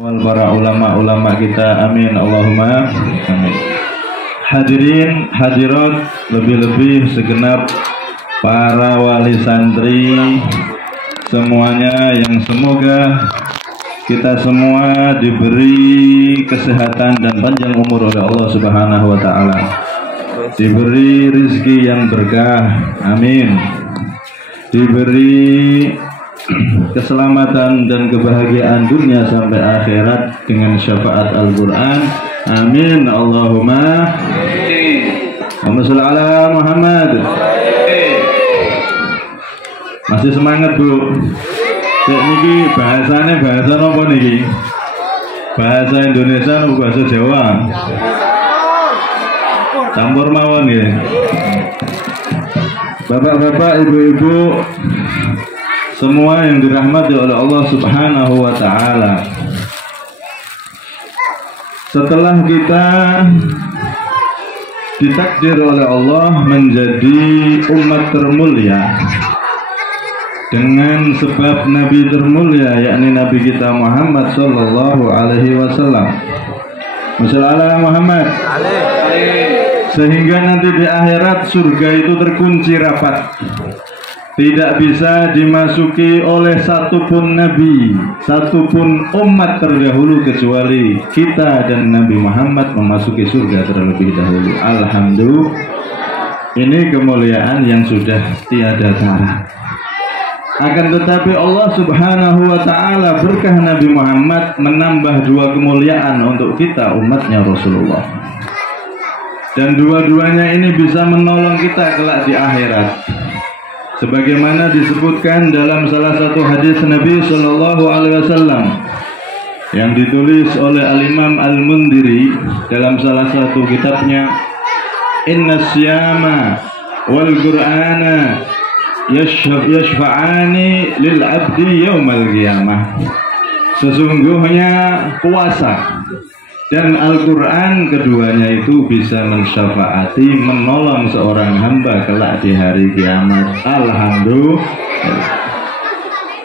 Para ulama-ulama kita, amin Allahumma amin. Hadirin hadirat, lebih-lebih segenap para wali santri semuanya, yang semoga kita semua diberi kesehatan dan panjang umur oleh Allah Subhanahu wa taala, diberi rizki yang berkah, amin, diberi keselamatan dan kebahagiaan dunia sampai akhirat dengan syafaat Al-Quran, amin Allahumma Allahumma sholli ala Muhammad. Masih semangat Bu? Niki bahasanya bahasa apa niki? Bahasa Indonesia atau bahasa Jawa? Campur mawon ya. Bapak-bapak, ibu-ibu, semua yang dirahmati oleh Allah Subhanahu wa taala. Setelah kita ditakdir oleh Allah menjadi umat termulia dengan sebab Nabi termulia, yakni Nabi kita Muhammad sallallahu alaihi wasallam. Masyaallah Muhammad. Sehingga nanti di akhirat surga itu terkunci rapat, tidak bisa dimasuki oleh satupun nabi, satupun umat terdahulu kecuali kita dan Nabi Muhammad memasuki surga terlebih dahulu. Alhamdulillah, ini kemuliaan yang sudah tiada tara. Akan tetapi Allah Subhanahu wa taala berkah Nabi Muhammad menambah dua kemuliaan untuk kita umatnya Rasulullah. Dan dua-duanya ini bisa menolong kita kelak di akhirat. Sebagaimana disebutkan dalam salah satu hadis Nabi Shallallahu Alaihi Wasallam yang ditulis oleh Al-Imam Al-Mundiri dalam salah satu kitabnya, Inna syama wal Qur'ana yashfa'ani lil abdi yaumal qiyamah. Sesungguhnya puasa dan Al-Quran keduanya itu bisa mensyafaati, menolong seorang hamba kelak di hari kiamat. Alhamdulillah,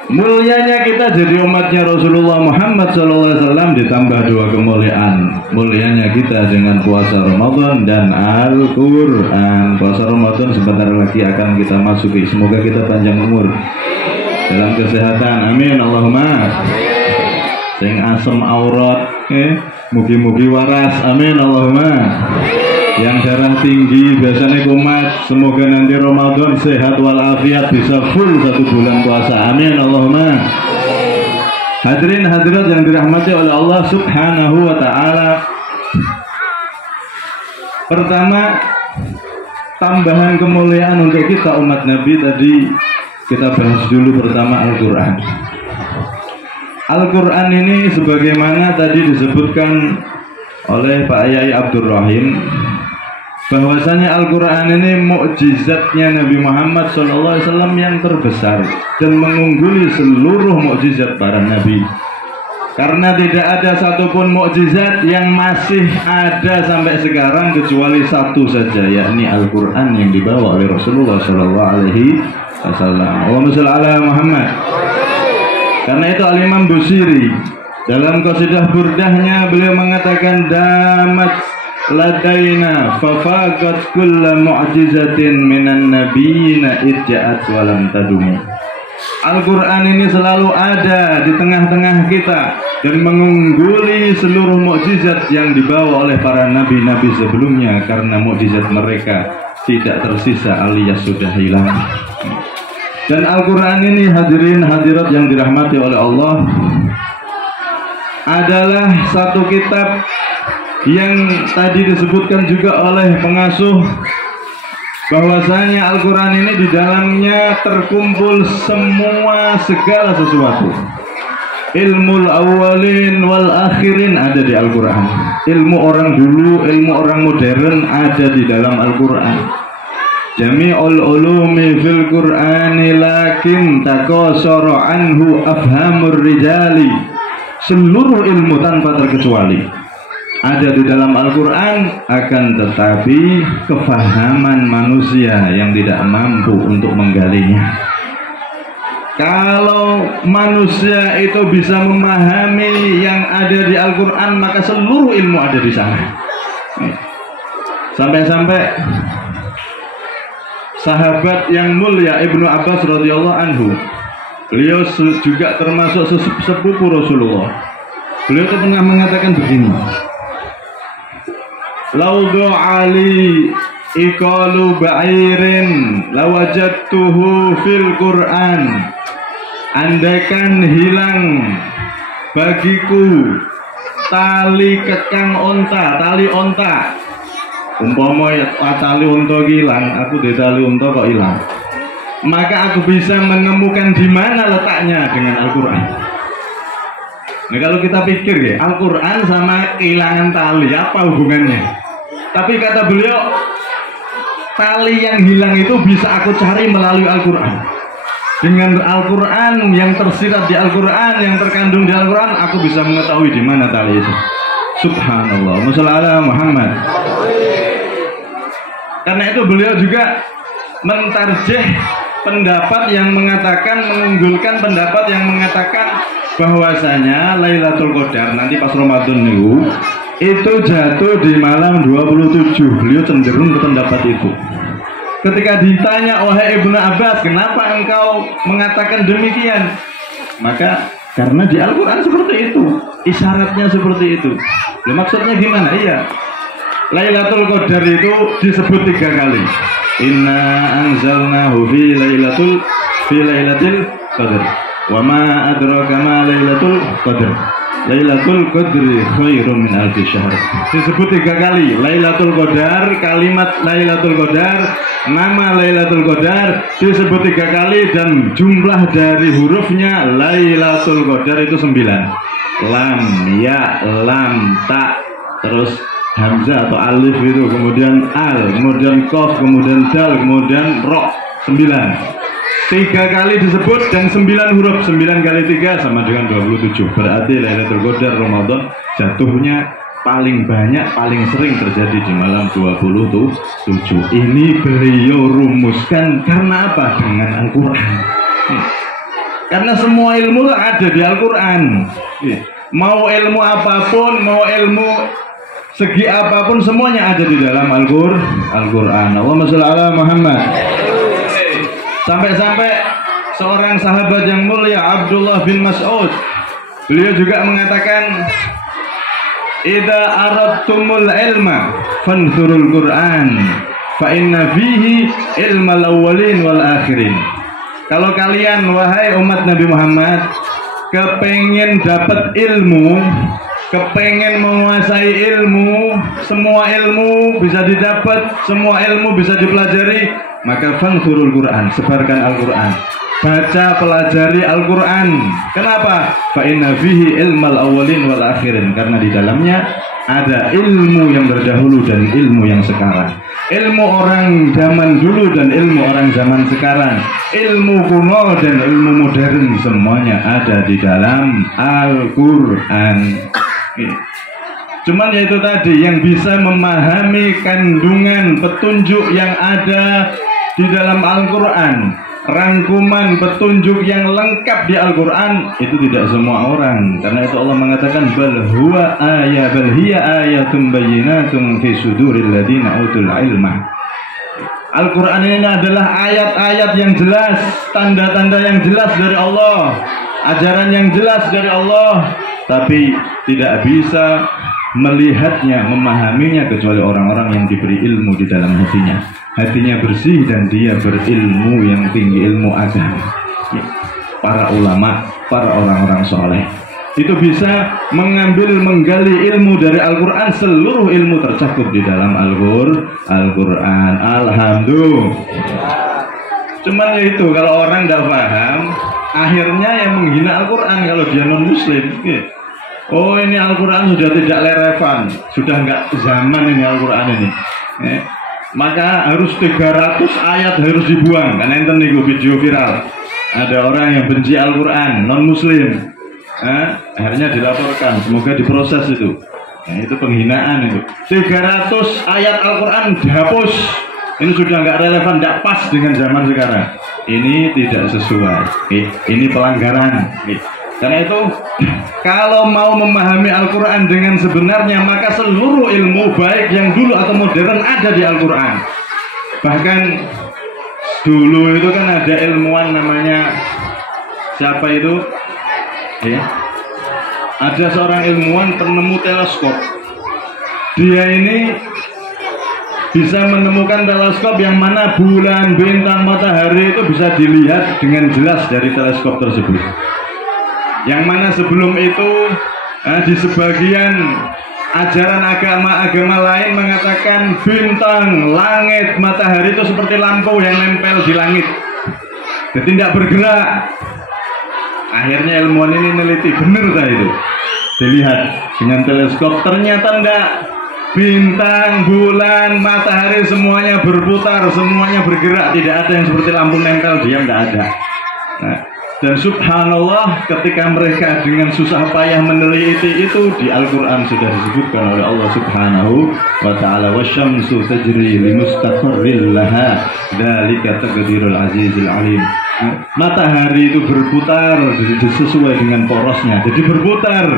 mulianya kita jadi umatnya Rasulullah Muhammad SAW ditambah dua kemuliaan. Mulianya kita dengan puasa Ramadan dan Al-Quran. Puasa Ramadan sebentar lagi akan kita masuki. Semoga kita panjang umur dalam kesehatan, amin Allahumma. Sing asem aurat, mugi-mugi waras, amin Allahumma. Yang darah tinggi biasanya kumat, semoga nanti Ramadan sehat walafiat, bisa full 1 bulan puasa, amin Allahumma. Hadirin hadirat yang dirahmati oleh Allah Subhanahu wa taala. Pertama, tambahan kemuliaan untuk kita umat Nabi tadi kita bahas dulu. Pertama, Al-Quran. Al-Quran ini sebagaimana tadi disebutkan oleh Pak Yai Abdul Rahim, bahwasanya Al-Quran ini mukjizatnya Nabi Muhammad SAW yang terbesar dan mengungguli seluruh mukjizat para nabi. Karena tidak ada satupun mukjizat yang masih ada sampai sekarang kecuali satu saja, yakni Al-Quran yang dibawa oleh Rasulullah SAW. Allahumma sholli ala Muhammad. Karena itu Al-Imam Busiri dalam qasidah burdahnya beliau mengatakan, damat ladaina fafaqat kulla mu'jizatin minan nabiyina idja'at walam tadumi. Al-Quran ini selalu ada di tengah-tengah kita dan mengungguli seluruh mukjizat yang dibawa oleh para nabi-nabi sebelumnya, karena mukjizat mereka tidak tersisa alias sudah hilang. Dan Al-Quran ini, hadirin hadirat yang dirahmati oleh Allah, adalah satu kitab yang tadi disebutkan juga oleh pengasuh, bahwasanya Al-Quran ini di dalamnya terkumpul semua segala sesuatu. Ilmu awalin wal akhirin ada di Al-Quran. Ilmu orang dulu, ilmu orang modern ada di dalam Al-Quran. Jami'ul ulumi fil Qur'ani lakin taqasara anhu afhamur rijali. Seluruh ilmu tanpa terkecuali ada di dalam Al-Quran, akan tetapi kefahaman manusia yang tidak mampu untuk menggalinya. Kalau manusia itu bisa memahami yang ada di Al-Quran, maka seluruh ilmu ada di sana. Sampai-sampai sahabat yang mulia Ibnu Abbas radhiyallahu anhu, beliau juga termasuk sepupu Rasulullah. Beliau itu pernah mengatakan begini, "Laudu ali iqalu ba'irin lawajadtuhu fil Qur'an." Andaikan hilang bagiku tali kekang onta, tali onta, umpama tali unta hilang, aku di tali unta kok hilang, maka aku bisa menemukan di mana letaknya dengan Al-Quran. Nah, kalau kita pikir ya, Al-Quran sama kehilangan tali apa hubungannya? Tapi kata beliau, tali yang hilang itu bisa aku cari melalui Al-Quran. Dengan Al-Quran yang tersirat di Al-Quran, yang terkandung di Al-Quran, aku bisa mengetahui di mana tali itu. Subhanallah. Musalla Muhammad. Karena itu beliau juga mentarjih pendapat yang mengatakan, mengunggulkan pendapat yang mengatakan bahwasanya Lailatul Qadar nanti pas Ramadan itu jatuh di malam 27. Beliau cenderung ke pendapat itu. Ketika ditanya, wahai Ibnu Abbas, kenapa engkau mengatakan demikian? Maka karena di Al-Quran seperti itu, isyaratnya seperti itu. Maksudnya gimana? Iya, Lailatul Qadar itu disebut 3 kali. Inna anzalnahu fi lailatul qadar. Wa ma adraka ma lailatul qadar. Lailatul Qadri khairum min alfi syahr. Disebut 3 kali Lailatul Qadar, kalimat Lailatul Qadar, nama Lailatul Qadar disebut 3 kali, dan jumlah dari hurufnya Lailatul Qadar itu 9. Lam, ya, lam, ta, terus hamzah atau alif itu, kemudian al, kemudian qaf, kemudian dal, kemudian ro, 9. 3 kali disebut dan 9 huruf. 9 kali 3 sama dengan 27. Berarti Lailatul Qadar Ramadan jatuhnya paling banyak, paling sering terjadi di malam 27. Ini beliau rumuskan karena apa? Dengan Al-Quran. Karena semua ilmu ada di Al-Quran. Mau ilmu apapun, mau ilmu segi apapun, semuanya ada di dalam Al-Quran. Allahumma shalli ala Muhammad. Sampai-sampai seorang sahabat yang mulia Abdullah bin Mas'ud, beliau juga mengatakan, idza aradtumul ilma fanzurul Qur'an fa inna fihi ilmal awwalin wal akhirin. Kalau kalian wahai umat Nabi Muhammad kepengen dapat ilmu, kepengen menguasai ilmu, semua ilmu bisa didapat, semua ilmu bisa dipelajari, maka fanzurul Quran, sebarkan Al-Quran, baca, pelajari Al-Quran. Kenapa? Fa inna fihi ilmal awwalin wal akhirin, karena di dalamnya ada ilmu yang terdahulu dan ilmu yang sekarang, ilmu orang zaman dulu dan ilmu orang zaman sekarang, ilmu kuno dan ilmu modern, semuanya ada di dalam Al-Quran. Cuman yaitu tadi, yang bisa memahami kandungan petunjuk yang ada di dalam Al-Quran, rangkuman petunjuk yang lengkap di Al-Quran, itu tidak semua orang. Karena itu Allah mengatakan bal hiya ayatun bayyinatun fi suduril ladina utul ilma. Al-Quran ini adalah ayat-ayat yang jelas, tanda-tanda yang jelas dari Allah, ajaran yang jelas dari Allah, tapi tidak bisa melihatnya, memahaminya kecuali orang-orang yang diberi ilmu di dalam hatinya. Hatinya bersih dan dia berilmu yang tinggi, ilmu agama. Para ulama, para orang-orang soleh itu bisa menggali ilmu dari Al-Quran. Seluruh ilmu tercakup di dalam Al-Quran. Alhamdulillah. Cuman ya itu, kalau orang tidak paham, akhirnya yang menghina Al-Quran kalau dia non-muslim. Oh, ini Al-Quran sudah tidak relevan, sudah nggak zaman ini Al-Quran ini. Maka harus 300 ayat harus dibuang. Karena enten nih video viral, ada orang yang benci Al-Quran, non-muslim, akhirnya dilaporkan, semoga diproses itu. Itu penghinaan itu. 300 ayat Al-Quran dihapus. Ini sudah nggak relevan, nggak pas dengan zaman sekarang. ini tidak sesuai, ini pelanggaran. Karena itu kalau mau memahami Al-Quran dengan sebenarnya, maka seluruh ilmu baik yang dulu atau modern ada di Al-Quran. Bahkan dulu itu kan ada ilmuwan namanya siapa itu? Ada seorang ilmuwan penemu teleskop. Dia ini bisa menemukan teleskop yang mana bulan, bintang, matahari itu bisa dilihat dengan jelas dari teleskop tersebut. Yang mana sebelum itu di sebagian ajaran agama lain mengatakan bintang, langit, matahari itu seperti lampu yang nempel di langit, jadi tidak bergerak. Akhirnya ilmuwan ini meneliti, benar tak itu? Dilihat dengan teleskop, ternyata tidak. Bintang, bulan, matahari semuanya berputar, semuanya bergerak, tidak ada yang seperti lampu nempel diam, tidak ada. Nah, dan subhanallah, ketika mereka dengan susah payah meneliti itu, di Al-Quran sudah disebutkan oleh Allah subhanahu wa ta'ala, wasyamsu tajri limustaqarril laha dzalika taqdirul azizil alim. Matahari itu berputar sesuai dengan porosnya, jadi berputar,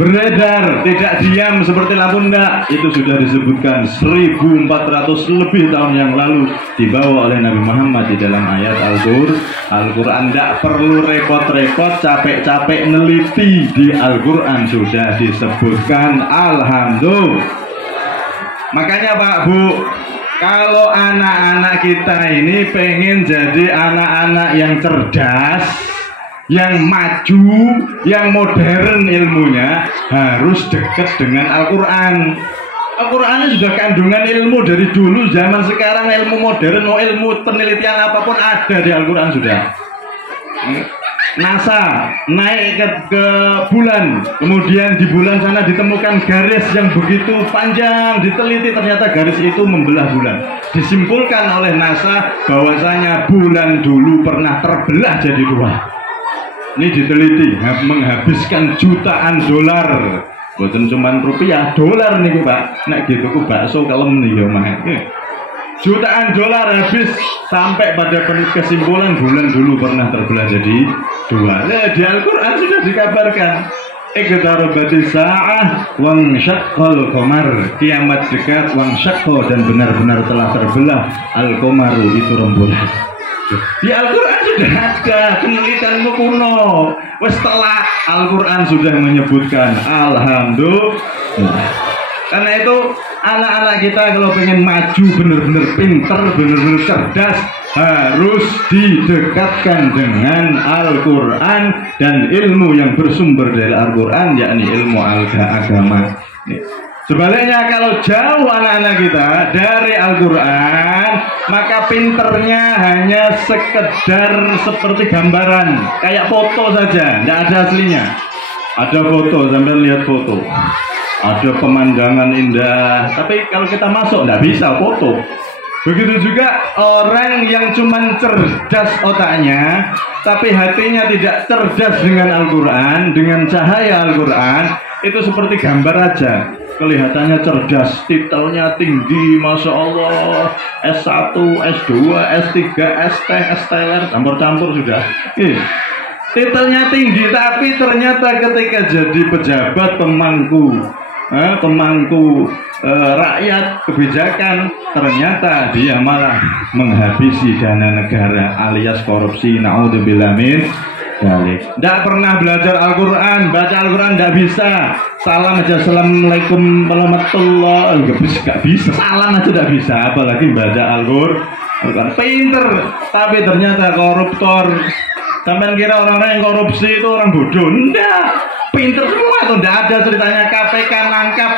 beredar, tidak diam seperti lampu, enggak. Itu sudah disebutkan 1400 lebih tahun yang lalu, dibawa oleh Nabi Muhammad di dalam ayat Al-Quran. Tidak perlu repot-repot, capek-capek neliti, di Al-Quran sudah disebutkan. Alhamdulillah. Makanya Pak Bu, kalau anak-anak kita ini pengen jadi anak-anak yang cerdas, yang maju, yang modern ilmunya, harus dekat dengan Al-Quran. Al-Quran sudah kandungan ilmu dari dulu. Zaman sekarang ilmu modern, ilmu penelitian apapun ada di Al-Quran sudah. NASA naik ke bulan, kemudian di bulan sana ditemukan garis yang begitu panjang, diteliti, ternyata garis itu membelah bulan. Disimpulkan oleh NASA bahwasanya bulan dulu pernah terbelah jadi dua. Ini diteliti, menghabiskan jutaan dolar, bukan cuma rupiah, dolar nih Pak. Nek gitu ku bakso kalem nih ya mah. Jutaan dolar habis sampai pada kesimpulan bulan dulu pernah terbelah jadi dua. Di Al-Quran sudah dikabarkan, iqtarabatis sa'ah wan syaqqal qamar, kiamat dekat, wan syaqqa, dan benar-benar telah terbelah al-qamaru, itu rembulan. Di Al-Quran sudah ada, penelitianmu kuno. Setelah Al-Quran sudah menyebutkan. Alhamdulillah. Karena itu anak-anak kita kalau pengen maju, benar-benar pinter, benar-benar cerdas, harus didekatkan dengan Al-Quran dan ilmu yang bersumber dari Al-Quran, yakni ilmu agama. Sebaliknya kalau jauh anak-anak kita dari Al-Quran, maka pinternya hanya sekedar seperti gambaran, kayak foto saja, tidak ada aslinya. Ada foto, sampai lihat foto, ada pemandangan indah, tapi kalau kita masuk tidak bisa foto. Begitu juga orang yang cuma cerdas otaknya, tapi hatinya tidak cerdas dengan Al-Quran, dengan cahaya Al-Quran, itu seperti gambar aja. Kelihatannya cerdas, titelnya tinggi, Masya Allah, S1, S2, S3, ST, STLR, campur-campur sudah. Titelnya tinggi, tapi ternyata ketika jadi pejabat pemangku rakyat kebijakan, ternyata dia malah menghabisi dana negara alias korupsi. Naudzubillah min dzalik. Tidak pernah belajar Al-Quran, baca Al-Quran tidak bisa. Salam aja, assalamualaikum warahmatullahi wabarakatuh, nggak bisa. Salam aja tidak bisa, apalagi baca Al-Quran. Pinter, tapi ternyata koruptor. Sampai kira orang-orang yang korupsi itu orang bodoh? Enggak, pinter semua tuh. Tidak ada ceritanya KPK nangkap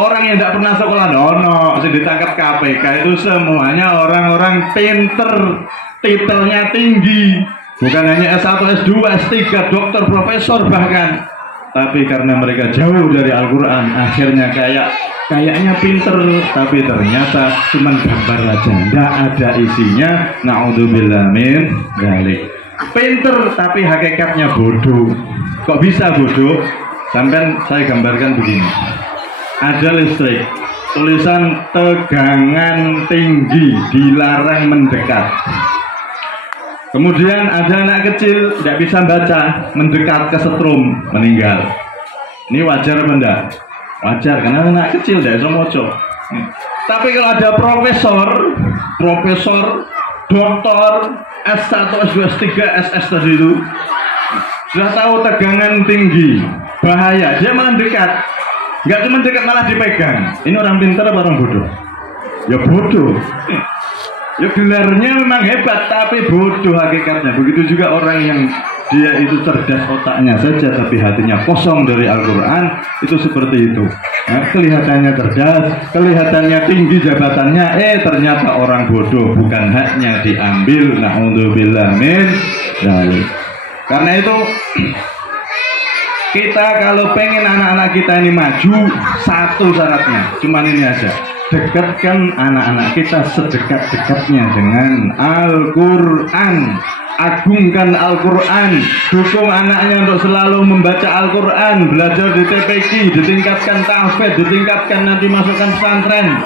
orang yang tidak pernah sekolah. No, ditangkap KPK itu semuanya orang-orang pinter, titelnya tinggi, bukan hanya S1, S2, S3, dokter, profesor bahkan. Tapi karena mereka jauh dari Al-Quran, akhirnya kayaknya pinter, tapi ternyata cuma gambar aja, tidak ada isinya. Naudzubillah min dzalik. Pinter tapi hakikatnya bodoh. Kok bisa bodoh? Sampai saya gambarkan begini. Ada listrik, tulisan tegangan tinggi, dilarang mendekat. Kemudian ada anak kecil tidak bisa baca, mendekat ke setrum, meninggal. Ini wajar apa enggak? Wajar, karena anak kecil tidak bisa moco. Tapi kalau ada profesor, doktor, S1, S2, S3, SS tadi itu, sudah tahu tegangan tinggi, bahaya, dia malah dekat. Nggak cuma dekat, malah dipegang. Ini orang pintar apa orang bodoh? Ya bodoh. Ya gelarnya memang hebat, tapi bodoh hakikatnya. Begitu juga orang yang dia itu cerdas otaknya saja, tapi hatinya kosong dari Al-Quran, itu seperti itu. Nah, kelihatannya cerdas, kelihatannya tinggi jabatannya, ternyata orang bodoh, bukan haknya diambil. Na'udzubillah min dzalik. Karena itu kita kalau pengen anak-anak kita ini maju, satu syaratnya, cuman ini aja. Dekatkan anak-anak kita sedekat-dekatnya dengan Al-Quran. Agungkan Al-Quran. Dukung anaknya untuk selalu membaca Al-Quran. Belajar di TPQ, ditingkatkan tahfidz, ditingkatkan nanti masukkan pesantren.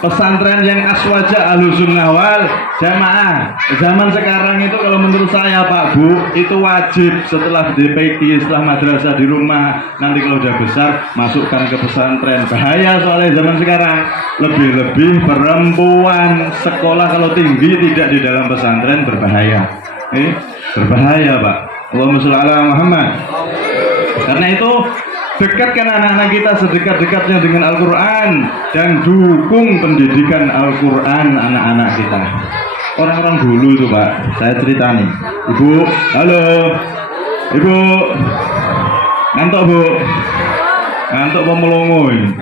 Pesantren yang aswaja Ahlussunnah wal Jamaah. Zaman sekarang itu kalau menurut saya Pak Bu, itu wajib setelah DPQ, setelah madrasah di rumah, nanti kalau udah besar masukkan ke pesantren. Bahaya soalnya zaman sekarang. Lebih-lebih perempuan sekolah kalau tinggi tidak di dalam pesantren, berbahaya. Berbahaya Pak. Allahumma sholli ala Muhammad. Karena itu dekatkan anak-anak kita sedekat-dekatnya dengan Al-Quran dan dukung pendidikan Al-Quran anak-anak kita. Orang-orang dulu itu Pak, saya cerita nih. Ibu, halo. Ibu, ngantuk Bu? Ngantuk apa melongo ini?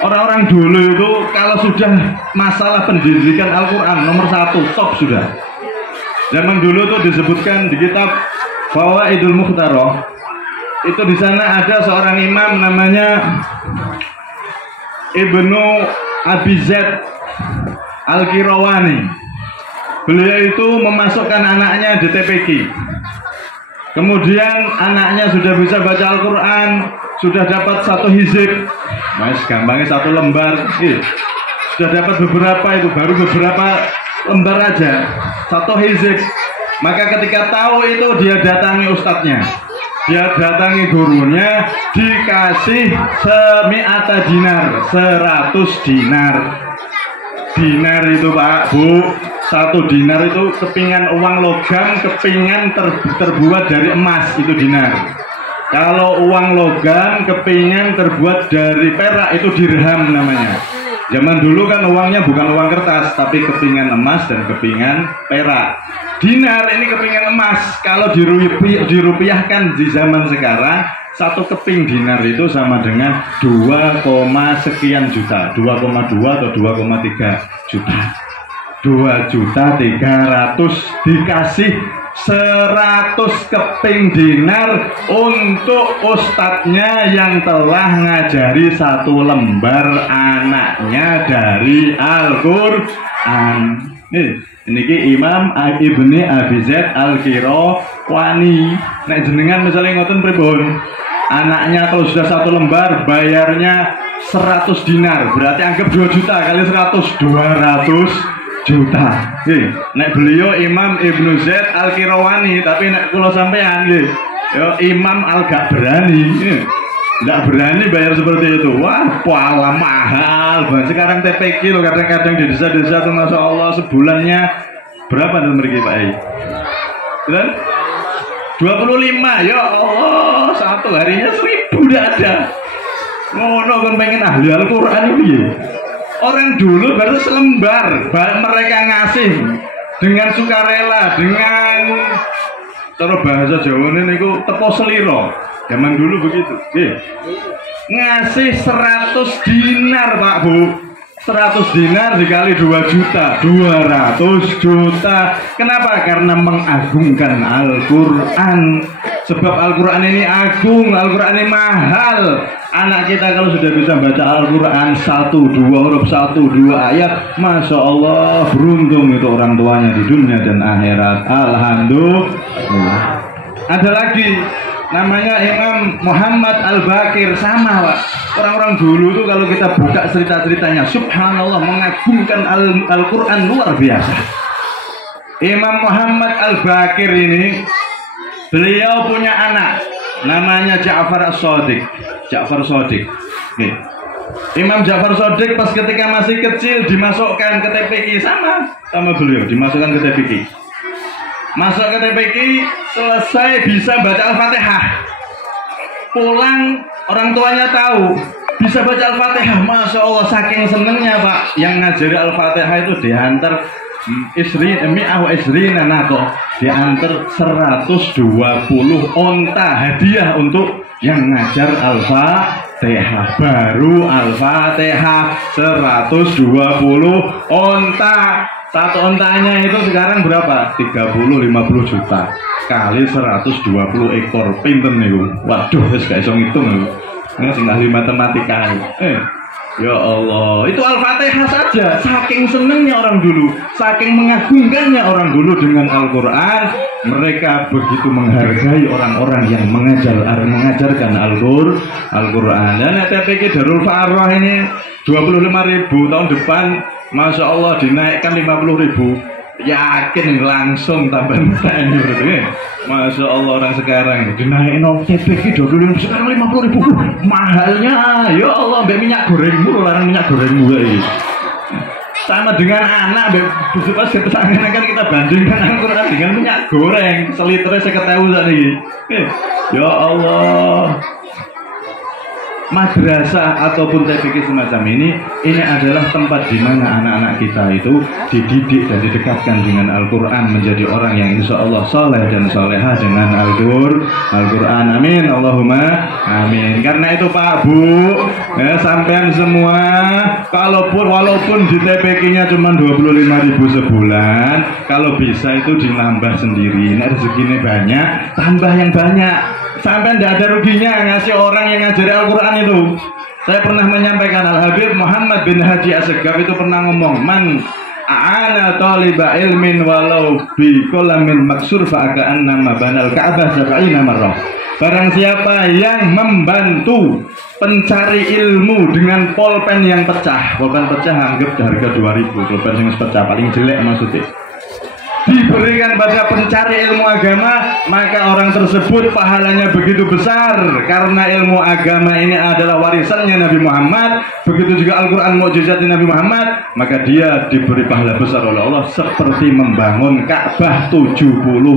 Orang-orang dulu itu kalau sudah masalah pendidikan Al-Quran nomor 1, top sudah. Zaman dulu tuh disebutkan di kitab Fawaidul Mukhtarah. Itu di sana ada seorang imam namanya Ibnu Abi Zaid Al-Qirawani. Beliau itu memasukkan anaknya di TPQ. Kemudian anaknya sudah bisa baca Al-Quran, sudah dapat 1 hizib, mas gampangnya 1 lembar, sudah dapat beberapa, itu baru beberapa lembar aja, 1 hizib. Maka ketika tahu itu dia datangi ustadznya, dia datangi gurunya, dikasih semi'ata dinar, 100 dinar. Dinar itu Pak Bu, 1 dinar itu kepingan uang logam, kepingan terbuat dari emas, itu dinar. Kalau uang logam kepingan terbuat dari perak, itu dirham namanya. Zaman dulu kan uangnya bukan uang kertas, tapi kepingan emas dan kepingan perak. Dinar ini kepingan emas. Kalau dirupiahkan di zaman sekarang, 1 keping dinar itu sama dengan 2, sekian juta, 2,2 atau 2,3 juta. 2.300.000 dikasih 100 keping dinar untuk ustadznya yang telah ngajari 1 lembar anaknya dari Al-Quran. Ini Imam Ibnu Abi Zaid Al-Qirawani. Nek jenengan misalnya ngoten pripun? Anaknya kalau sudah 1 lembar bayarnya 100 dinar, berarti anggap 2 juta kali 100, 200 juta. Nek beliau Imam Ibnu Zaid Al-Qirawani, tapi nek kula sampean yo Imam Al-gak berani. Nggak berani bayar seperti itu. Wah, pola mahal. Sekarang TPQ loh, kadang-kadang di desa-desa tuh Masya Allah sebulannya berapa nih mereka Pak Ai? 25. Ya Allah, 1 harinya 1000 udah ada. Ngono kan pengen ahli Al-Quran itu ya. Orang dulu baru selembar, mereka ngasih dengan sukarela, dengan cara bahasa Jawa ini tepo seliro. Zaman dulu begitu. Ngasih 100 dinar Pak Bu. 100 dinar dikali 2 juta, 200 juta. Kenapa? Karena mengagungkan Al-Quran. Sebab Al-Quran ini agung, Al-Quran ini mahal. Anak kita kalau sudah bisa baca Al-Quran 1, 2 huruf, 1, 2 ayat, Masya Allah, beruntung itu orang tuanya di dunia dan akhirat. Alhamdulillah. Ada lagi namanya Imam Muhammad Al-Baqir, sama Pak. Orang-orang dulu tuh kalau kita buka cerita-ceritanya, subhanallah, mengagungkan Al-Quran luar biasa. Imam Muhammad Al-Baqir ini, beliau punya anak namanya Ja'far As-Shadiq. Ja'far Shadiq. Nih. Imam Ja'far Shadiq pas ketika masih kecil dimasukkan ke TPQ sama beliau, dimasukkan ke TPQ. Masuk ke TPQ, selesai bisa baca Al-Fatihah. Pulang orang tuanya tahu bisa baca Al-Fatihah. Masya Allah, saking senengnya Pak. Yang ngajari Al-Fatihah itu diantar diantar 120 onta hadiah untuk yang ngajar Al-Fatihah. Baru Al-Fatihah 120 onta. Satu ontanya itu sekarang berapa? 30-50 juta kali 120 ekor. Pinten nih. Waduh, gak iso ngitung. Ini tinggal matematika. Ya Allah, itu Al-Fatihah saja. Saking senengnya orang dulu, saking mengagungkannya orang dulu dengan Al-Quran, mereka begitu menghargai orang-orang yang mengajarkan Al-Quran. Dan TPQ Darul Fa'arah ini 25.000, tahun depan Masya Allah dinaikkan 50.000. Yakin langsung tambah ini berarti. Masya Allah, orang sekarang dinaikin TPQ 25 sekarang 50.000. Mahalnya ya Allah, mbak minyak gorengmu, larang minyak gorengmu guys. Sama dengan anak pas kepesangan kan kita bandingkan Al-Quran dengan minyak goreng seliternya 50.000 saat ini. Ya Allah, madrasah ataupun TPQ semacam ini adalah tempat di mana anak-anak kita itu dididik dan didekatkan dengan Al-Quran, menjadi orang yang insya Allah soleh dan soleha dengan Al-Quran. Amin, Allahumma amin. Karena itu Pak Bu, sampean semua, walaupun di TPQ-nya cuma 25.000 sebulan, kalau bisa itu dinambah sendiri. Nah, rezekinya banyak, tambah yang banyak. Sampai tidak ada ruginya ngasih orang yang ngajari Al-Quran itu. Saya pernah menyampaikan, Al-Habib Muhammad bin Haji Assegaf itu pernah ngomong, man a'ana taliba ilmin walau bi qalamin maksur fa'aka'annama banal ka'bah sab'ina marrah. Barang siapa yang membantu pencari ilmu dengan pulpen yang pecah, pulpen pecah anggap harga 2.000, pulpen yang pecah paling jelek maksudnya, diberikan pada pencari ilmu agama, maka orang tersebut pahalanya begitu besar. Karena ilmu agama ini adalah warisannya Nabi Muhammad, begitu juga Al-Quran mukjizatnya Nabi Muhammad, maka dia diberi pahala besar oleh Allah seperti membangun Ka'bah 70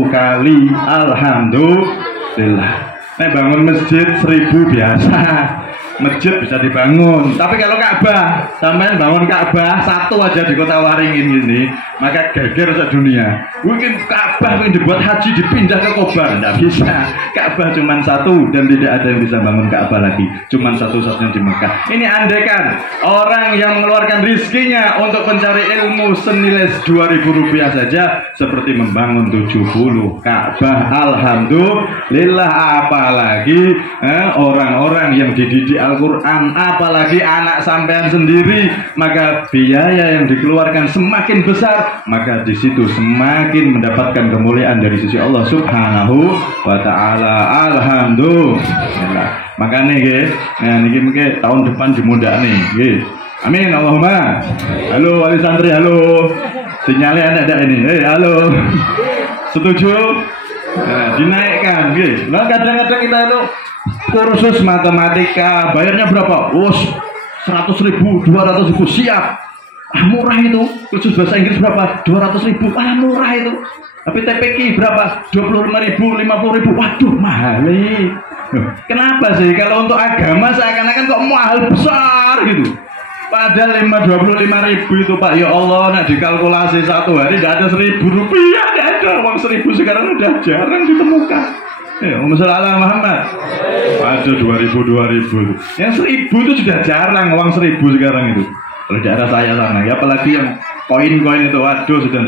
kali. Alhamdulillah. Nah, bangun masjid 1000 biasa, masjid bisa dibangun. Tapi kalau Ka'bah, sampean bangun Ka'bah satu aja di Kota Waringin ini, maka geger sedunia. Mungkin Ka'bah yang dibuat haji dipindah ke Kobar, tidak bisa. Ka'bah cuma satu dan tidak ada yang bisa bangun Ka'bah lagi, cuma satu-satunya di Mekah. Ini andaikan orang yang mengeluarkan rizkinya untuk mencari ilmu senilai 2.000 rupiah saja, seperti membangun 70 Ka'bah. Alhamdulillah. Apalagi orang-orang yang dididik Al-Quran, apalagi anak sampean sendiri, maka biaya yang dikeluarkan semakin besar, maka di situ semakin mendapatkan kemuliaan dari sisi Allah Subhanahu wa Ta'ala. Alhamdulillah. Makanya guys, nah niki mungkin tahun depan dimudah nih, guys. Amin, Allahumma. Halo wali santri, halo. Sinyalnya ada ini. Halo. Setuju? Nah, dinaikkan, guys. Nah, kadang-kadang kita itu kursus matematika bayarnya berapa? 100.000, 200.000 siap. Murah itu. Kursus bahasa Inggris berapa? 200.000. Murah itu. Tapi TPQ berapa? 25.000, 50.000. Waduh, mahal nih. Kenapa sih kalau untuk agama seakan-akan kok mahal besar gitu? Padahal 25.000 itu Pak, ya Allah, nak dikalkulasi satu hari tidak ada 1.000 rupiah, tidak ada. Uang 1.000 sekarang udah jarang ditemukan. Masalah Muhammad. Ada 2.000. Yang 1.000 itu sudah jarang, uang 1.000 sekarang itu. Kalau di daerah saya sana, ya apalagi yang koin-koin itu, waduh sudah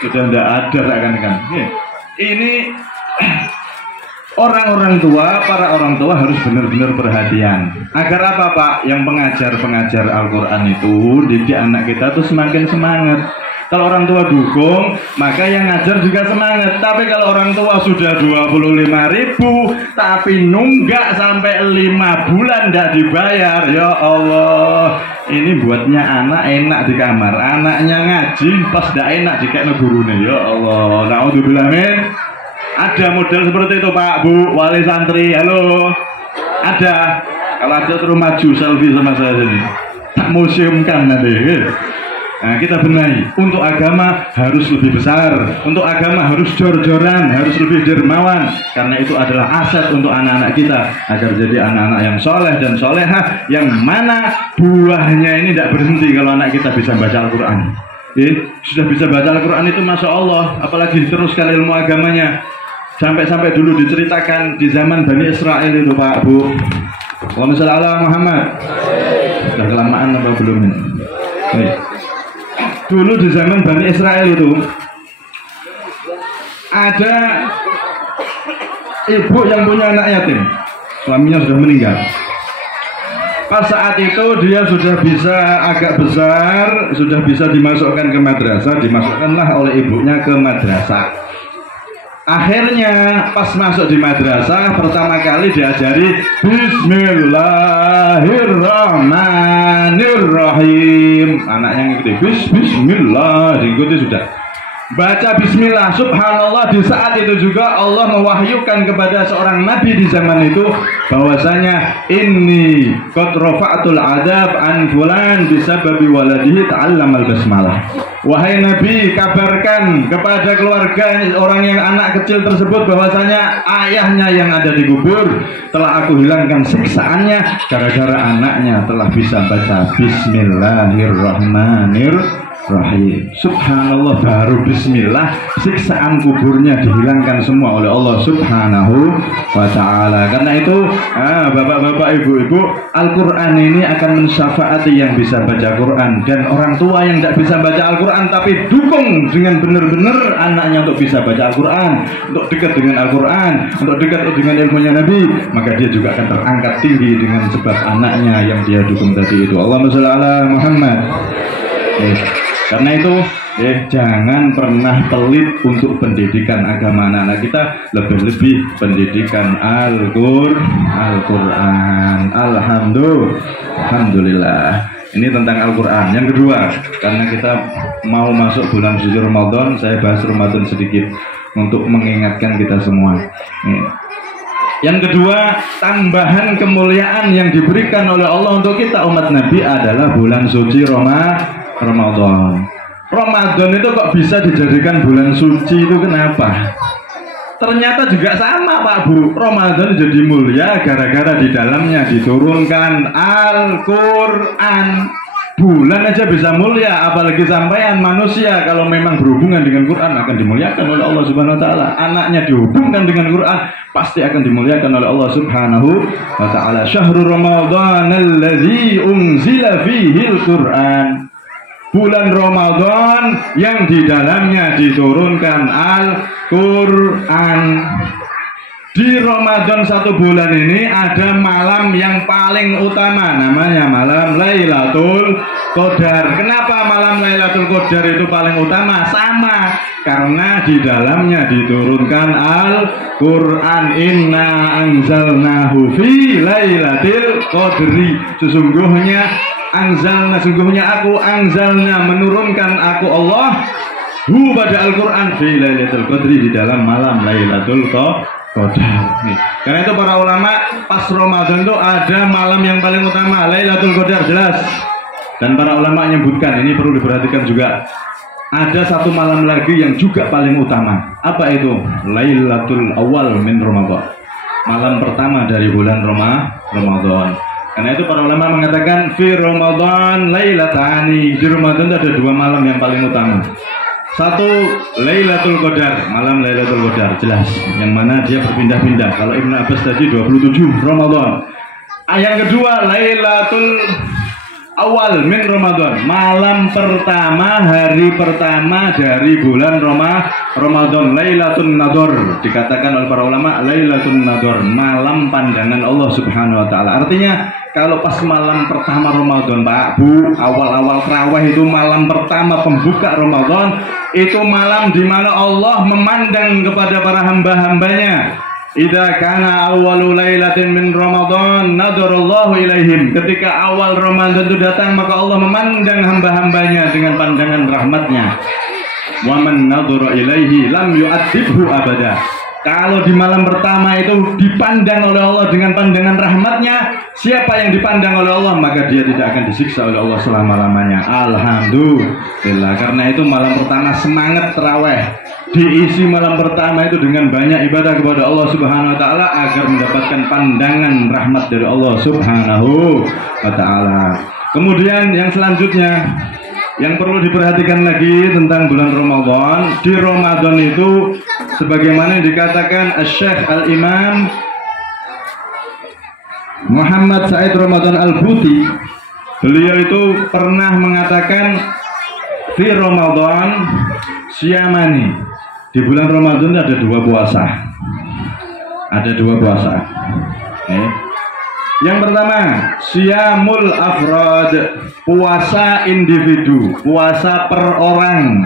tidak ada seakan-akan. Ini orang-orang tua, para orang tua harus benar-benar perhatian. Agar apa Pak? Yang pengajar-pengajar Al-Quran itu didik anak kita tuh semakin semangat. Kalau orang tua dukung, maka yang ngajar juga semangat. Tapi kalau orang tua sudah 25.000 tapi nunggak sampai 5 bulan tidak dibayar, ya Allah, ini buatnya anak enak di kamar, anaknya ngaji pas tidak enak dikekno gurune, ya Allah. Naudzubillah min. Ada model seperti itu Pak, Bu, wali santri, halo. Ada. Kalau ada terus maju selfie sama saya sini. Tak museumkan nanti. Nah, kita benahi. Untuk agama harus lebih besar. Untuk agama harus jor-joran, harus lebih dermawan. Karena itu adalah aset untuk anak-anak kita agar jadi anak-anak yang soleh dan solehah, yang mana buahnya ini tidak berhenti kalau anak kita bisa baca Al-Quran. Sudah bisa baca Al-Quran itu Masya Allah. Apalagi diteruskan ilmu agamanya. Sampai-sampai dulu diceritakan di zaman Bani Israel itu Pak, Bu. Allahumma shalli ala Muhammad. Sudah kelamaan apa belum ini? Dulu di zaman Bani Israel itu ada ibu yang punya anak yatim, suaminya sudah meninggal. Pas saat itu dia sudah bisa agak besar, sudah bisa dimasukkan ke madrasah, dimasukkanlah oleh ibunya ke madrasah. Akhirnya pas masuk di madrasah pertama kali diajari Bismillahirrahmanirrahim. Anaknya ngikuti Bismillah, diikuti sudah. Baca Bismillah, subhanallah. Di saat itu juga Allah mewahyukan kepada seorang nabi di zaman itu bahwasanya inni qad rafa'tul adab an fulan bisababi waladihi ta'allamal basmalah. Wahai Nabi, kabarkan kepada keluarga orang yang anak kecil tersebut bahwasanya ayahnya yang ada di kubur telah aku hilangkan siksaannya gara-gara anaknya telah bisa baca Bismillahirrahmanirrahim. Subhanallah, baru bismillah siksaan kuburnya dihilangkan semua oleh Allah Subhanahu wa ta'ala. Karena itu bapak-bapak, ibu-ibu, Al-Quran ini akan mensyafaati yang bisa baca Quran. Dan orang tua yang tidak bisa baca Al-Quran tapi dukung dengan benar-benar anaknya untuk bisa baca Al-Quran, untuk dekat dengan Al-Quran, untuk dekat dengan ilmunya Nabi, maka dia juga akan terangkat tinggi dengan sebab anaknya yang dia dukung tadi itu. Allahumma shalli ala Muhammad. Karena itu jangan pernah pelit untuk pendidikan agama anak-anak kita, lebih-lebih pendidikan Al-Quran. Alhamdulillah. Ini tentang Al-Quran. Yang kedua, karena kita mau masuk bulan suci Ramadan, saya bahas Ramadan sedikit untuk mengingatkan kita semua. Yang kedua, tambahan kemuliaan yang diberikan oleh Allah untuk kita umat Nabi adalah bulan suci Ramadan. Ramadan itu kok bisa dijadikan bulan suci, itu kenapa? Ternyata juga sama Pak, Bu. Ramadan jadi mulia gara-gara di dalamnya diturunkan Al-Quran. Bulan aja bisa mulia, apalagi sampean manusia kalau memang berhubungan dengan Quran akan dimuliakan oleh Allah Subhanahu wa taala. Anaknya dihubungkan dengan Quran pasti akan dimuliakan oleh Allah Subhanahu wa taala. Syahrul Ramadan alladzi unzila fihi al-Quran. Bulan Ramadan yang di dalamnya diturunkan Al-Quran. Di Ramadan 1 bulan ini ada malam yang paling utama, namanya malam Lailatul Qadar. Kenapa malam Lailatul Qadar itu paling utama? Sama, karena di dalamnya diturunkan Al-Quran. Inna anzalnahu fi Lailatul Qadri. Sesungguhnya aku anzalna, menurunkan aku Allah pada Al-Quran fi Lailatul Qadri, di dalam malam Lailatul Qadar. Karena itu para ulama pas Ramadan itu ada malam yang paling utama, Lailatul Qadar, jelas. Dan para ulama menyebutkan, ini perlu diperhatikan juga, ada satu malam lagi yang juga paling utama. Apa itu? Lailatul Awal min Ramadan, malam pertama dari bulan Ramadan. Karena itu para ulama mengatakan fi Ramadan lailatani, di Ramadan ada 2 malam yang paling utama. Satu Lailatul Qadar, malam Lailatul Qadar, jelas, yang mana dia berpindah-pindah. Kalau Ibnu Abbas tadi 27 Ramadan. Yang kedua Lailatul awal min Ramadan, malam pertama, hari pertama dari bulan Ramadan, Lailatul Nador, dikatakan oleh para ulama Lailatul Nador, malam pandangan Allah Subhanahu wa taala. Artinya kalau pas malam pertama Ramadan, Pak Bu, awal-awal tarawih itu malam pertama pembuka Ramadan, itu malam di mana Allah memandang kepada para hamba-hambanya. Idza kana awwalu lailatin min Ramadan nadarallahu ilaihim. Ketika awal Ramadan itu datang, maka Allah memandang hamba-hambanya dengan pandangan rahmatnya. Wa man nadhara ilaihi lam yu'adzibhu abada. Kalau di malam pertama itu dipandang oleh Allah dengan pandangan rahmatnya, siapa yang dipandang oleh Allah maka dia tidak akan disiksa oleh Allah selama-lamanya. Alhamdulillah. Karena itu malam pertama semangat tarawih, diisi malam pertama itu dengan banyak ibadah kepada Allah Subhanahu wa taala agar mendapatkan pandangan rahmat dari Allah Subhanahu wa taala. Kemudian yang selanjutnya yang perlu diperhatikan lagi tentang bulan Ramadan, di Ramadan itu sebagaimana yang dikatakan Syekh Al-Imam Muhammad Said Ramadan Al-Buti, beliau itu pernah mengatakan di Ramadan syamani, di bulan Ramadan ada dua puasa. Ada dua puasa. Yang pertama, syamul afrad, puasa individu, puasa per orang.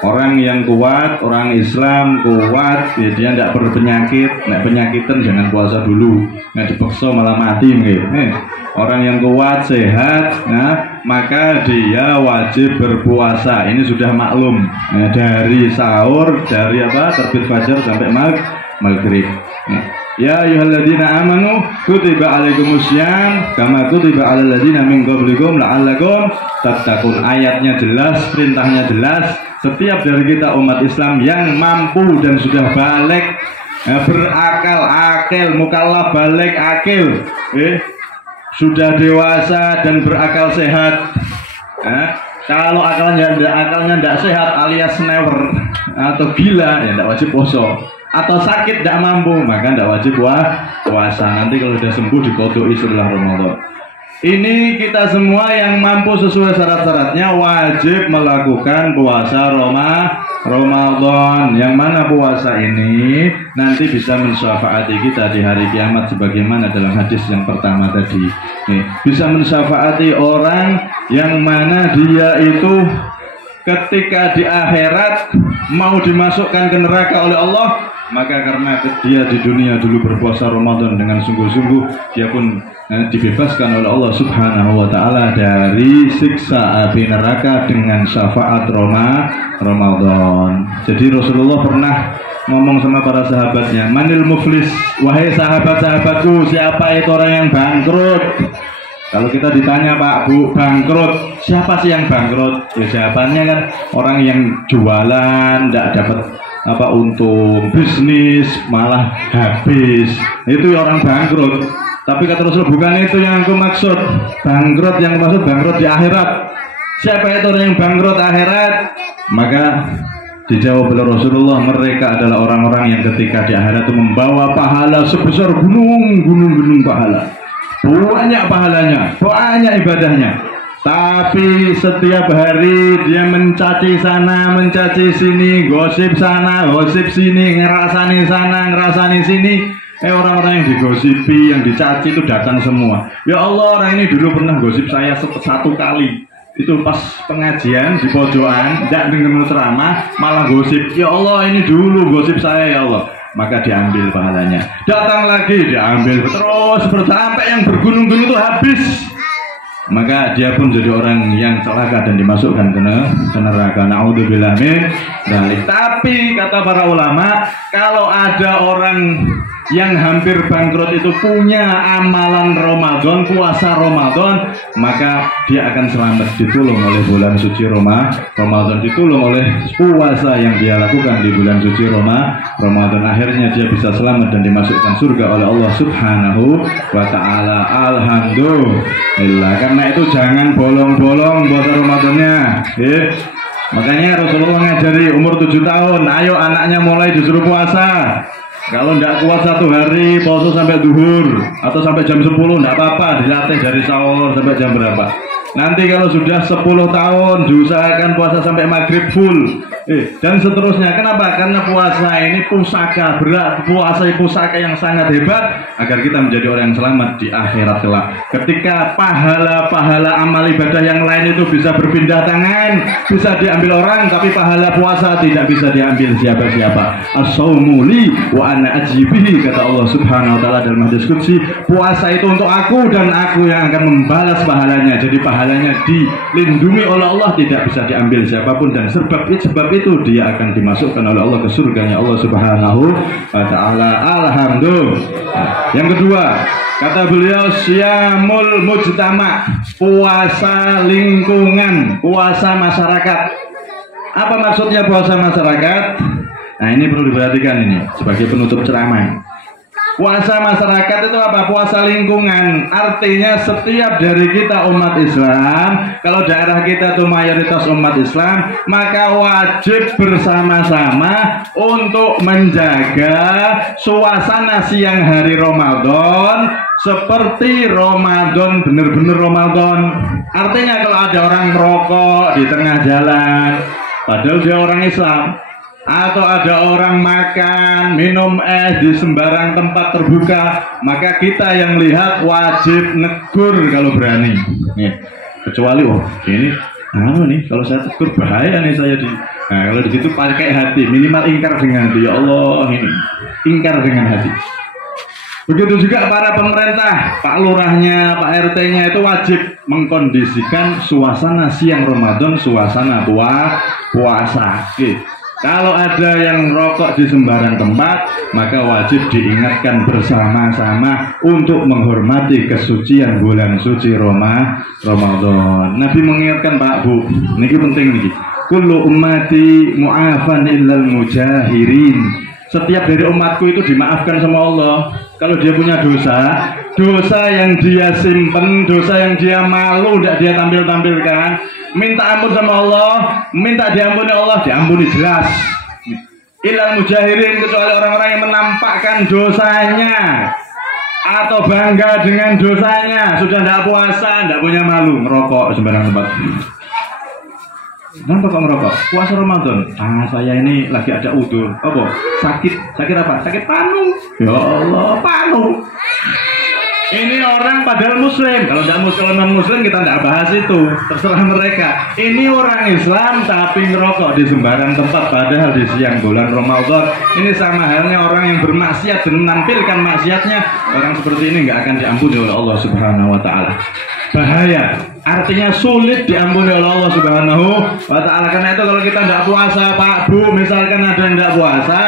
Orang yang kuat, orang Islam kuat, ya dia tidak berpenyakit, tidak penyakitan jangan puasa dulu, nggak dipaksa malah mati mungkin. Orang yang kuat, sehat, nah maka dia wajib berpuasa. Ini sudah maklum. Nah, dari sahur, dari terbit fajar sampai maghrib. Ya ayyuhalladzina amanu kutiba alaikumussyam kama kutiba alal ladzina min qablikum la'allakum tattaqun. Ayatnya jelas, perintahnya jelas. Setiap dari kita umat Islam yang mampu dan sudah balik, berakal, akil, mukallaf, balik, akil, sudah dewasa dan berakal sehat. Kalau akalnya tidak sehat alias never atau gila, ya tidak wajib puasa. Atau sakit tidak mampu, maka tidak wajib puasa. Nanti kalau sudah sembuh dikodoi setelah Ramadan. Ini kita semua yang mampu sesuai syarat-syaratnya wajib melakukan puasa Ramadan. Yang mana puasa ini nanti bisa mensyafaati kita di hari kiamat sebagaimana dalam hadis yang pertama tadi. Bisa mensyafaati orang yang mana dia itu ketika di akhirat mau dimasukkan ke neraka oleh Allah, maka karena dia di dunia dulu berpuasa Ramadan dengan sungguh-sungguh, dia pun dibebaskan oleh Allah Subhanahu wa taala dari siksa api neraka dengan syafaat Ramadan. Jadi Rasulullah pernah ngomong sama para sahabatnya, manil muflis, wahai sahabat-sahabatku, siapa itu orang yang bangkrut? Kalau kita ditanya, Pak Bu, bangkrut, siapa sih yang bangkrut? Ya jawabannya kan orang yang jualan tidak dapat untung, bisnis malah habis, itu orang bangkrut. Tapi kata Rasul, bukan itu yang aku maksud. Bangkrut yang aku maksud bangkrut di akhirat. Siapa itu orang yang bangkrut akhirat? Maka dijawab oleh Rasulullah, mereka adalah orang-orang yang ketika di akhirat itu membawa pahala sebesar gunung-gunung pahala. Banyak pahalanya, banyak ibadahnya. Tapi setiap hari dia mencaci sana, mencaci sini, gosip sana, gosip sini, ngerasani sana, ngerasani sini. Orang-orang yang digosipi, yang dicaci itu datang semua. Ya Allah, orang ini dulu pernah gosip saya satu kali. Itu pas pengajian di pojokan, tidak dengar ceramah, malah gosip. Ya Allah, ini dulu gosip saya ya Allah. Maka diambil pahalanya. Datang lagi, diambil terus sampai yang bergunung-gunung itu habis. Maka dia pun jadi orang yang celaka dan dimasukkan ke neraka. Naudzubillah min dzalik. Tapi kata para ulama, kalau ada orang yang hampir bangkrut itu punya amalan Ramadan, puasa Ramadan, maka dia akan selamat, ditolong oleh bulan suci Ramadan, ditolong oleh puasa yang dia lakukan di bulan suci Ramadan. Akhirnya dia bisa selamat dan dimasukkan surga oleh Allah Subhanahu wa taala. Alhamdulillah. Karena itu jangan bolong-bolong puasa Ramadannya. Makanya Rasulullah ngajari umur 7 tahun, ayo anaknya mulai disuruh puasa. Kalau tidak kuat satu hari, puasa sampai duhur atau sampai jam 10, tidak apa-apa, dilatih dari sahur sampai jam berapa. Nanti kalau sudah 10 tahun diusahakan puasa sampai maghrib full. Dan seterusnya. Kenapa? Karena puasa ini pusaka berat, pusaka yang sangat hebat agar kita menjadi orang yang selamat di akhirat kelak. Ketika pahala-pahala amal ibadah yang lain itu bisa berpindah tangan, bisa diambil orang, tapi pahala puasa tidak bisa diambil siapa-siapa. As-shaumu li wa ana ajzibihi, kata Allah Subhanahu wa taala dalam hadis qudsi. Puasa itu untuk aku dan aku yang akan membalas pahalanya. Jadi pahalanya dilindungi oleh Allah, tidak bisa diambil siapapun, dan sebab itu dia akan dimasukkan oleh Allah ke surganya Allah Subhanahu wa taala. Alhamdulillah. Yang kedua, kata beliau, syamul mujtama, puasa lingkungan, puasa masyarakat. Apa maksudnya puasa masyarakat? Nah, ini perlu diperhatikan ini sebagai penutup ceramah. Puasa masyarakat itu apa? Puasa lingkungan. Artinya setiap dari kita umat Islam, kalau daerah kita itu mayoritas umat Islam, maka wajib bersama-sama untuk menjaga suasana siang hari Ramadan seperti Ramadan, benar-benar Ramadan. Artinya kalau ada orang merokok di tengah jalan, padahal dia orang Islam, atau ada orang makan, minum es di sembarang tempat terbuka, maka kita yang lihat wajib negur kalau berani. Nih, kecuali ini nih kalau saya tegur bahaya nih saya di. Nah, kalau di situ pakai hati, minimal ingkar dengan hati. Ya Allah, ini ingkar dengan hati. Begitu juga para pemerintah, Pak Lurahnya, Pak RT-nya itu wajib mengkondisikan suasana siang Ramadan, suasana puasa. Kalau ada yang rokok di sembarang tempat, maka wajib diingatkan bersama-sama untuk menghormati kesucian bulan suci Ramadan. Nabi mengingatkan, Pak Bu, ini penting nih. Kullu ummati mu'afan illal mujahirin. Setiap dari umatku itu dimaafkan sama Allah. Kalau dia punya dosa yang dia simpen, dosa yang dia malu, tidak dia tampilkan, minta ampun sama Allah, minta diampuni Allah, diampuni jelas. Ilal mujahirin, kecuali orang-orang yang menampakkan dosanya atau bangga dengan dosanya, sudah tidak puasa, tidak punya malu, merokok sembarang tempat. Kenapa kok merokok? Puasa Ramadan. Saya ini lagi ada udzur. Apa? Sakit apa? Sakit panu. Ya Allah, panu. Ini orang padahal muslim. Kalau tidak muslim kita tidak bahas itu. Terserah mereka. Ini orang Islam tapi ngerokok di sembarang tempat padahal di siang bulan Ramadan. Ini sama halnya orang yang bermaksiat dan menampilkan maksiatnya. Orang seperti ini nggak akan diampuni oleh Allah Subhanahu wa taala. Bahaya. Artinya sulit diampuni oleh Allah Subhanahu wa taala. Karena itu kalau kita tidak puasa, Pak Bu, misalkan ada yang tidak puasa,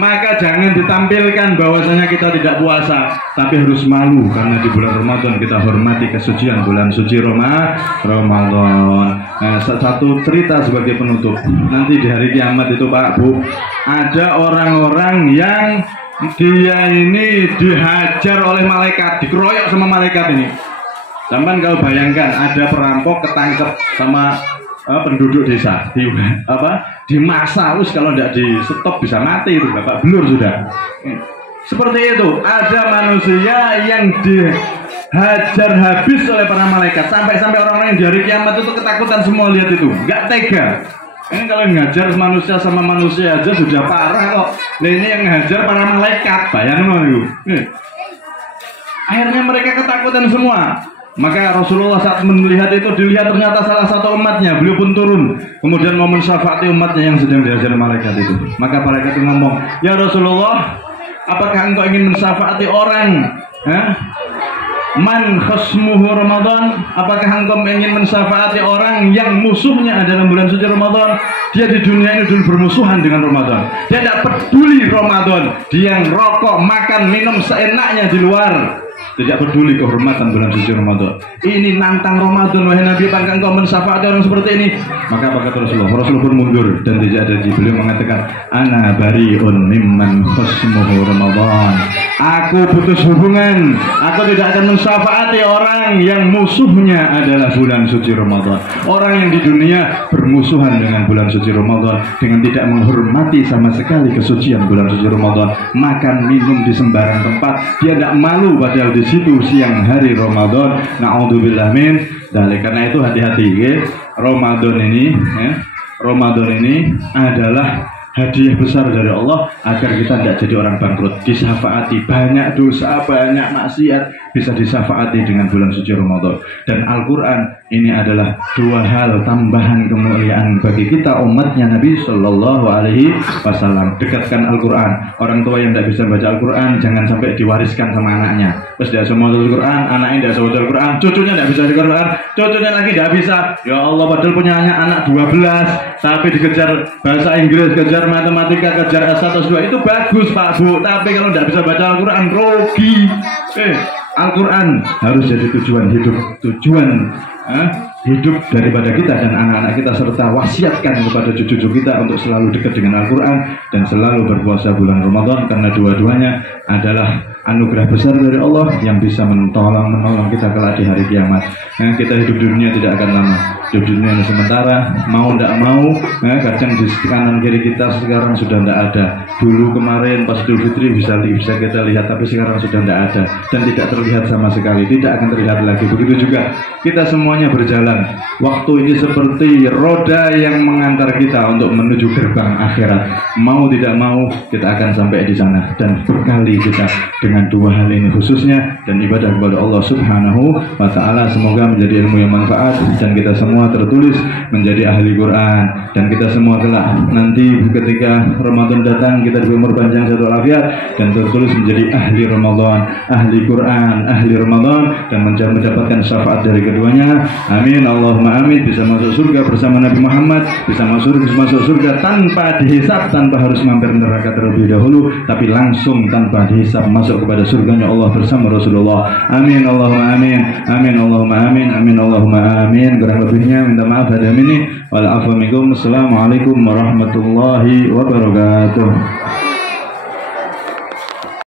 maka jangan ditampilkan bahwasanya kita tidak puasa, tapi harus malu karena di bulan Ramadan kita hormati kesucian bulan suci Ramadan. Nah, satu cerita sebagai penutup. Nanti di hari kiamat itu, Pak Bu, ada orang-orang yang dia ini dihajar oleh malaikat, dikeroyok sama malaikat ini. Sampai kalau bayangkan ada perampok ketangkep sama penduduk desa di masa kalau tidak di stop bisa mati itu Bapak belur sudah. Seperti itu ada manusia yang dihajar habis oleh para malaikat sampai orang-orang yang di hari kiamat itu ketakutan semua lihat itu, nggak tega. Ini kalau ngajar manusia sama manusia aja sudah parah kok. Nah, ini yang ngajar para malaikat, bayangkan itu. Akhirnya mereka ketakutan semua. Maka Rasulullah saat melihat itu, dilihat ternyata salah satu umatnya, beliau pun turun kemudian mau mensyafaati umatnya yang sedang dihajar malaikat itu. Maka malaikat itu ngomong, ya Rasulullah, apakah engkau ingin mensyafaati orang man khasmuhu Ramadan? Apakah engkau ingin mensyafaati orang yang musuhnya adalah bulan suci Ramadan? Dia di dunia ini dulu bermusuhan dengan Ramadan, dia tidak peduli Ramadan, dia rokok, makan, minum seenaknya di luar, tidak peduli kehormatan bulan suci Ramadan. Ini nantang Ramadan, wahai Nabi, apakah engkau mensyafaati orang seperti ini? Maka apa kata Rasulullah? Rasulullah pun mundur dan tidak ada. Beliau mengatakan, ana bariun mimman khasmuhu Ramadan. Aku putus hubungan, aku tidak akan mensyafaati orang yang musuhnya adalah bulan suci Ramadan. Orang yang di dunia bermusuhan dengan bulan suci Ramadan, dengan tidak menghormati sama sekali kesucian bulan suci Ramadan, makan minum di sembarang tempat, dia tidak malu padahal di situ siang hari Ramadan. Na'udzubillah min Karena itu hati-hati, ya. Ramadan ini adalah hadiah besar dari Allah agar kita tidak jadi orang bangkrut. Disafaati, banyak dosa, banyak maksiat bisa disafaati dengan bulan suci Ramadan. Dan Al-Quran ini adalah dua hal tambahan kemuliaan bagi kita umatnya Nabi Sallallahu Alaihi Wasallam. Dekatkan Al-Quran. Orang tua yang tidak bisa baca Al-Quran jangan sampai diwariskan sama anaknya. Terus dia semua Al-Quran, anaknya tidak bisa baca Al-Quran, cucunya tidak bisa baca Al-Quran, cucunya lagi tidak bisa. Ya Allah, padahal punya anak 12 tapi dikejar bahasa Inggris, kejar matematika, kejar S1, S2 itu bagus Pak Bu. Tapi kalau tidak bisa baca Al-Quran rugi. Al-Quran harus jadi tujuan hidup daripada kita dan anak-anak kita, serta wasiatkan kepada cucu-cucu kita untuk selalu dekat dengan Al-Quran dan selalu berpuasa bulan Ramadan, karena dua-duanya adalah anugerah besar dari Allah yang bisa menolong kita kelak di hari kiamat. Kita hidup di dunia tidak akan lama, hidup di dunia sementara, mau tidak mau, kadang di kanan kiri kita sekarang sudah tidak ada. Dulu kemarin pas Idul Fitri bisa kita lihat, tapi sekarang sudah tidak ada dan tidak terlihat sama sekali, tidak akan terlihat lagi. Begitu juga kita semuanya berjalan. Waktu ini seperti roda yang mengantar kita untuk menuju gerbang akhirat. Mau tidak mau kita akan sampai di sana, dan bekali kita dengan dua hal ini khususnya, dan ibadah kepada Allah Subhanahu wa Ta'ala. Semoga menjadi ilmu yang manfaat dan kita semua tertulis menjadi ahli Quran, dan kita semua kelak nanti ketika Ramadan datang kita diberi umur panjang satu afiat dan tertulis menjadi ahli Ramadan, ahli Quran, ahli Ramadan, dan mendapatkan syafaat dari keduanya. Amin Allahumma amin. Bisa masuk surga bersama Nabi Muhammad, bisa masuk surga tanpa dihisab, tanpa harus mampir neraka terlebih dahulu, tapi langsung tanpa dihisab masuk kepada surganya Allah bersama Rasulullah. Amin Allahumma amin. Amin Allahumma amin. Amin Allahumma amin. Kurang lebihnya minta maaf ada ini. Wal afu minkum. Assalamualaikum warahmatullahi wabarakatuh.